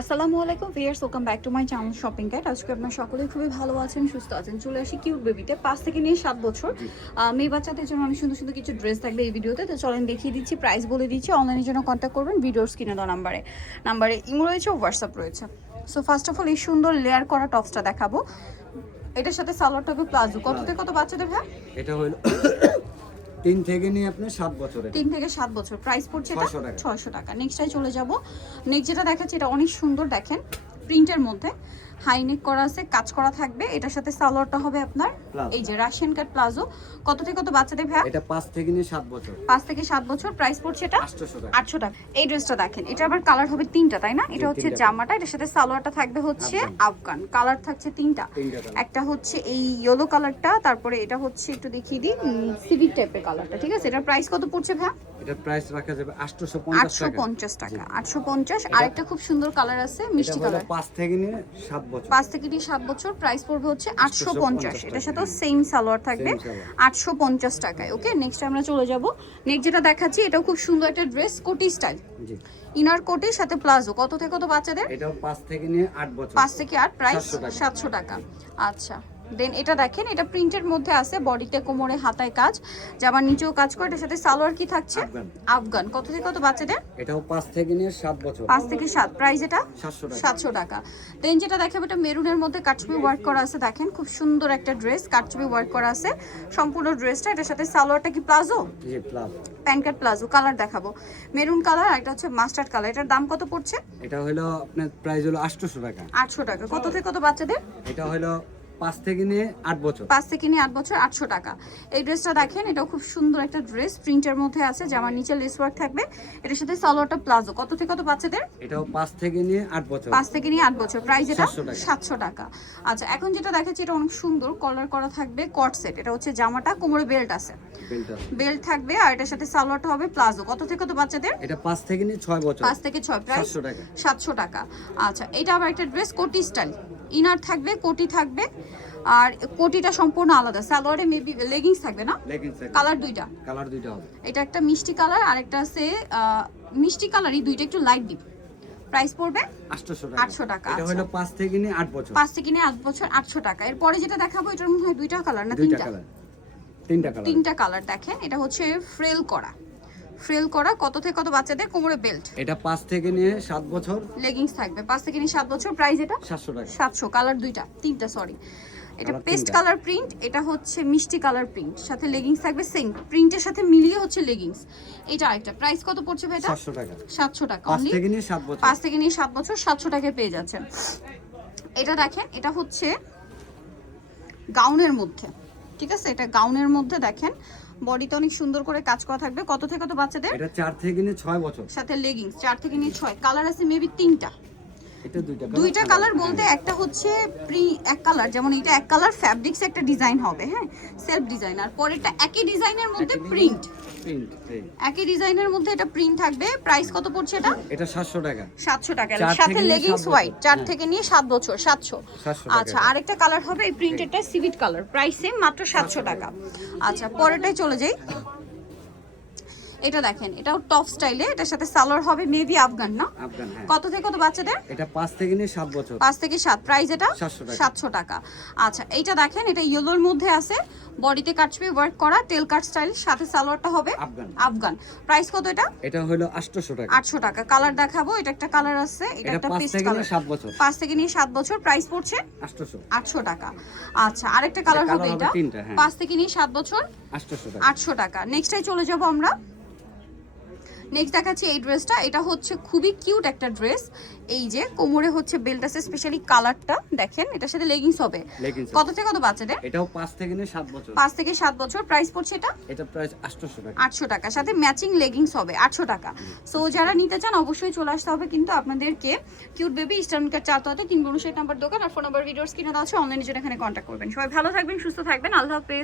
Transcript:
আসসালামু আলাইকুম viewers, welcome back to my channel shopping guide. আজকে আপনারা সকলেই খুবই ভালো আছেন, সুস্থ আছেন। চলে আসি কিউট বেবিতে 5 থেকে নিয়ে 7 বছর মেয়ে বাচ্চাদের জন্য অনেক সুন্দর সুন্দর কিছু ড্রেস থাকবে এই ভিডিওতে। তো চলেন দেখিয়ে দিচ্ছি, প্রাইস বলে দিচ্ছি। অনলাইনের জন্য কন্ট্যাক্ট করবেন ভিডিওর স্ক্রিনে দেওয়া নাম্বারে ইমো রয়েছে, হোয়াটসঅ্যাপ রয়েছে। সো ফার্স্ট অফ অল এই সুন্দর লেয়ার করা টপসটা দেখাবো। এটার সাথে সালোয়ার টপে প্লাজো। কত থেকে কত বাচ্চাদের ভাই? এটা হলো 3 থেকে নিয়ে আপনি 7 বছরের। 3 থেকে 7 বছর। প্রাইস পড়ছে এটা 600 টাকা। নেক্সটটাই চলে যাব। নেক্সট যেটা দেখাচ্ছি এটা অনেক সুন্দর, দেখেন প্রিন্টের মধ্যে হাইনেক করা আছে, কাজ করা থাকবে। এটার সাথে সালোয়ারটা হবে আপনার এই যে রাশিয়ান কাট প্লাজো। কত থেকে কত বাচ্চাদের ভাই? এটা 5 থেকে নিয়ে 7 বছর। 5 থেকে 7 বছর। প্রাইস পড়ছে এটা 800 টাকা। এই ড্রেসটা দেখেন, এটা আবার কালার হবে 3টা, তাই না? এটা হচ্ছে জামাটা, এটার সাথে সালোয়ারটা থাকবে হচ্ছে আফগান। কালার থাকছে 3টা। একটা হচ্ছে এই ইয়েলো কালারটা, তারপরে এটা হচ্ছে একটু দেখিয়ে দিই সিভিক টাইপের কালারটা, ঠিক আছে? এটার প্রাইস কত পড়ছে ভাই? এটা প্রাইস রাখা যাবে 850 টাকা। 850। আরেকটা খুব সুন্দর কালার আছে, মিষ্টি কালার। 5 থেকে নিয়ে 7 বছর। 5 থেকে নিয়ে 7 বছর। প্রাইস পড়বে হচ্ছে 850। এটার সাথে সেম সালোয়ার থাকবে 850 টাকায়। ওকে, নেক্সট আমরা চলে যাব। নেক্সট যেটা দেখাচ্ছি এটাও খুব সুন্দর একটা ড্রেস, কোটি স্টাইল। জি, ইনার কোটির সাথে প্লাজো। কত থেকে কত বাচ্চাদের? এটাও 5 থেকে নিয়ে 8 বছর। 5 থেকে 8, প্রাইস 700 টাকা। আচ্ছা, দেন এটা দেখেন, এটা প্রিন্টের মধ্যে আছে, বডিতে কোমরে হাতায় কাজ, জামার নিচেও কাজ করে। এটার সাথে সালোয়ার কি থাকছে? আফগান। কত থেকে কত বাচ্চাদের? এটাও 5 থেকে নিয়ে 7 বছর। 5 থেকে 7, প্রাইস এটা 700 টাকা। দেন যেটা দেখাবো এটা মেরুনের মধ্যে কাটচুপি ওয়ার্ক করা আছে, দেখেন খুব সুন্দর একটা ড্রেস, কাটচুপি ওয়ার্ক করা আছে সম্পূর্ণ ড্রেসটা। এটার সাথে সালোয়ারটা কি প্লাজো? জি, প্লাজো। Pant palazzo. কালার দেখাবো মেরুন কালার, আর এটা হচ্ছে মাস্টার্ড কালার। এটার দাম কত পড়ছে? এটা হলো আপনার প্রাইস হলো 800 টাকা। 800 টাকা। কত থেকে কত বাচ্চাদের? এটা হলো 5 থেকে নিয়ে 8 বছর। 5 থেকে নিয়ে 8 বছর, 800 টাকা। এই ড্রেসটা দেখেন, এটাও খুব সুন্দর একটা ড্রেস, প্রিন্টের মধ্যে আছে, জামার নিচে লেস ওয়ার্ক থাকবে। এটার সাথে সালোয়ারটা প্লাজো। কত থেকে কত বাচ্চাদের? এটাও 5 থেকে নিয়ে 8 বছর। 5 থেকে নিয়ে 8 বছর। প্রাইস এটা 700 টাকা। আচ্ছা, এখন যেটা দেখাচ্ছি এটা অনেক সুন্দর, কলার করা থাকবে, কট সেট। এটা হচ্ছে জামাটা, কোমরে বেল্ট আছে, বেল্ট থাকবে, আর এটার সাথে সালোয়ারটা হবে প্লাজো। কত থেকে কত বাচ্চাদের? এটা 5 থেকে নিয়ে 6 বছর। 5 থেকে 6, প্রাইস 700 টাকা। আচ্ছা, এটা আবার একটা ড্রেস, কোটি স্টাইল। ইনার থাকবে, কোটি থাকবে, আর কোটিটা সম্পূর্ণ আলাদা। সালোয়ারে মেবি লেগিংস থাকবে না? কালার দুইটা হবে। এটা একটা মিষ্টি কালার, আর একটা আছে মিষ্টি কালারই, দুইটা একটু লাইট ডিপ। প্রাইস পড়বে 800 টাকা। এটা হলো 5 থেকে নিয়ে 8 বছর। 5 থেকে নিয়ে 8 বছর, 800 টাকা। এরপরে যেটা দেখাবো এটার মধ্যে হয় দুইটা কালার না তিনটা কালার। দেখেন এটা হচ্ছে ফ্রেল করা। কত থেকে কত বাচ্চাদের? কোমরে বেল্ট। এটা 5 থেকে নিয়ে 7 বছর। লেগিংস থাকবে 5 থেকে নিয়ে 7 বছর। প্রাইস এটা 700 টাকা। 700। কালার তিনটা সরি। এটা পেস্ট কালার প্রিন্ট, এটা হচ্ছে মিষ্টি কালার প্রিন্ট, সাথে লেগিংস থাকবে সেম প্রিন্টের সাথে মিলিয়ে হচ্ছে লেগিংস। এটা আরেকটা। প্রাইস কত পড়ছে ভাই এটা? 700 টাকা। 700 টাকা। 5 থেকে নিয়ে 7 বছর। 5 থেকে নিয়ে 7 বছর, 700 টাকায় পেয়ে যাচ্ছেন। এটা দেখেন, এটা হচ্ছে গাউনের মধ্যে, ঠিক আছে? এটা গাউনের মধ্যে দেখেন, বডিতে অনেক সুন্দর করে কাজ করা থাকবে। কত থেকে কত বাচ্চাদের? এটা 4 থেকে নিয়ে 6 বছর। সাথে লেগিংস 4 থেকে নিয়ে 6। কালার আছে মেবি 3টা। এটা দুইটা কালার বলতে একটা হচ্ছে এক কালার, যেমন এটা এক কালার, ফ্যাব্রিক্স একটা ডিজাইন হবে, হ্যাঁ, সেলফ ডিজাইন। আর পরেরটা একই ডিজাইনের মধ্যে প্রিন্ট, একই ডিজাইনের মধ্যে এটা প্রিন্ট থাকবে। প্রাইস কত পড়ছে এটা? এটা 700 টাকা। 700 টাকা। সাথে লেগিংস হোয়াইট, 4 থেকে নিয়ে 7 বছর, 700। আচ্ছা, আরেকটা কালার হবে এই প্রিন্টেডটা, সিভিট কালার। প্রাইস সেম, মাত্র 700 টাকা। আচ্ছা, পরেরটাই চলে যাই। এটা দেখেন, এটাও টপ স্টাইলে, এটার সাথে সালোয়ার হবে মেবি আফগান না? আফগান, হ্যাঁ। কত থেকে কত বাচ্চাদের? এটা 5 থেকে নিয়ে 7 বছর। 5 থেকে 7, প্রাইস এটা 700 টাকা। আচ্ছা, এইটা দেখেন, এটা ইয়েলোর মধ্যে আছে, বডিতে কাটছবি ওয়ার্ক করা, টেল কাট স্টাইল, সাথে সালোয়ারটা হবে আফগান। প্রাইস কত এটা? এটা হলো 800 টাকা। 800 টাকা। কালার দেখাবো, এটা একটা কালার আছে, এটা একটা পেস্ট কালার। 5 থেকে নিয়ে 7 বছর। প্রাইস পড়ছে 800 টাকা। আচ্ছা, আরেকটা কালার হবে এটা, 5 থেকে নিয়ে 7 বছর, 800 টাকা। নেক্সটে চলে যাব আমরা। নেক্সট দেখাচ্ছি এই ড্রেসটা। এটা হচ্ছে খুবই কিউট একটা ড্রেস। এই যে কোমরে হচ্ছে বেল্ট আছে, স্পেশালি কালারটা দেখেন, এটার সাথে লেগিংস হবে। কত থেকে কত বাচ্চাদের? এটাও 5 থেকে নিয়ে 7 বছর। 5 থেকে 7 বছর। প্রাইস পড়ছে এটা? এটা প্রাইস 800 টাকা। 800 টাকা, সাথে ম্যাচিং লেগিংস হবে 800 টাকা। সো যারা নিতে চান অবশ্যই চলে আসতে হবে কিন্তু আপনাদেরকে কিউট বেবি ইস্টার্ন কাট 4 3 নাম্বার দোকান, আর ফোন নাম্বার ভিডিওস কিনে দেওয়া আছে। অনলাইনে জন্য এখানে কন্ট্যাক্ট করবেন। সবাই ভালো থাকবেন, সুস্থ থাকবেন। আল্লাহ হাফেজ।